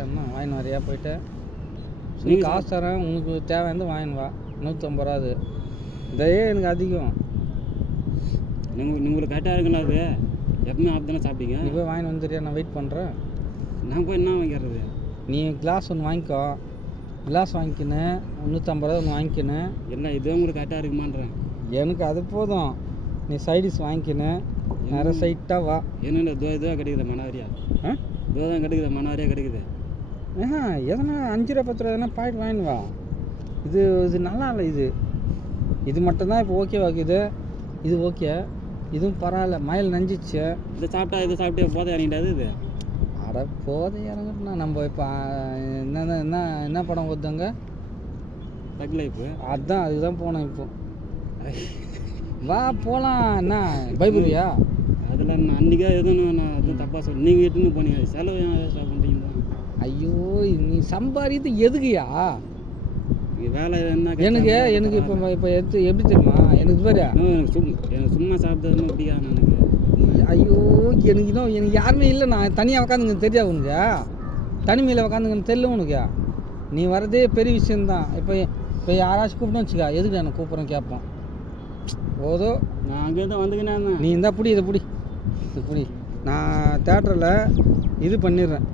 ஏன்னா வாங்கின்னு வரையா போயிட்டு நீ காசு தரேன் உனக்கு தேவையானது வாங்கின்னு வா 150 ரூபா அது இதையே எனக்கு அதிகம் உங்களுக்கு கரெக்டாக இருக்குங்களா அது எப்பவுமே ஆப் தானே சாப்பிட்டீங்க நீ போய் வாங்கின்னு வந்துடுறியா நான் வெயிட் பண்ணுறேன் நான் போய் என்ன வாங்கிடுறது நீ கிளாஸ் ஒன்று வாங்கிக்கோ கிளாஸ் வாங்கிக்கின்னு 150 ரூபா ஒன்று வாங்கிக்கின்னு எல்லாம் இதுவே உங்களுக்கு கரெக்டாக இருக்குமான்றேன் எனக்கு அது போதும் நீ சைடிஷ் வாங்கிக்கின்னு நிறைய சைட்டாக வா என்னென்ன இதுவாக கிடைக்குது மனாரியா இதுவாக தான் கிடைக்குது மனாரியா கிடைக்குது எதனா 5 ரூபா 10 ரூபா எதனா பாக்கெட் வாங்கின்னு வா இது நல்லா இல்லை இது மட்டும்தான் இப்போ ஓகேவாக்குது இது ஓகே இதுவும் பரவாயில்ல மயில் நஞ்சிச்சு இதை சாப்பிட்டு போதை இறங்கிட்டாது இது அட போதை இறங்கிட்டுனா நம்ம இப்போ என்ன படம் கொடுத்தாங்க தக் லைஃப் அதுதான் அதுக்கு தான் போனேன் இப்போ வா போகலாம் என்ன பயப்படுவியா அதெல்லாம் நான் அன்றைக்கே எதுவும் நான் எதுவும் தப்பாக சொல்ல நீங்கள் எட்டுன்னு போனீங்க செலவு பண்ணுறீங்க ஐயோ நீ சம்பாதித்து எதுக்குயா வேலை என்ன எனக்கு இப்போ எப்படி தெரியுமா எனக்கு பாரு எனக்கு சும்மா சாப்பிட்டதுன்னு பிடிக்காது எனக்கு ஐயோ எனக்கு யாருமே இல்லை நான் தனியாக உட்காந்துங்க தெரியாது உனக்கு தனிமையில் உட்காந்துங்கன்னு தெரியல உனக்கு நீ வரதே பெரிய விஷயந்தான் இப்போ யாராச்சும் கூப்பிட்டு வச்சுக்கா எதுக்கு எனக்கு கூப்பிட்றேன் கேட்போம் போதோ நான் அங்கேருந்து வந்துக்கினேன் நீ இதை பிடி நான் தேட்டரில் இது பண்ணிடுறேன்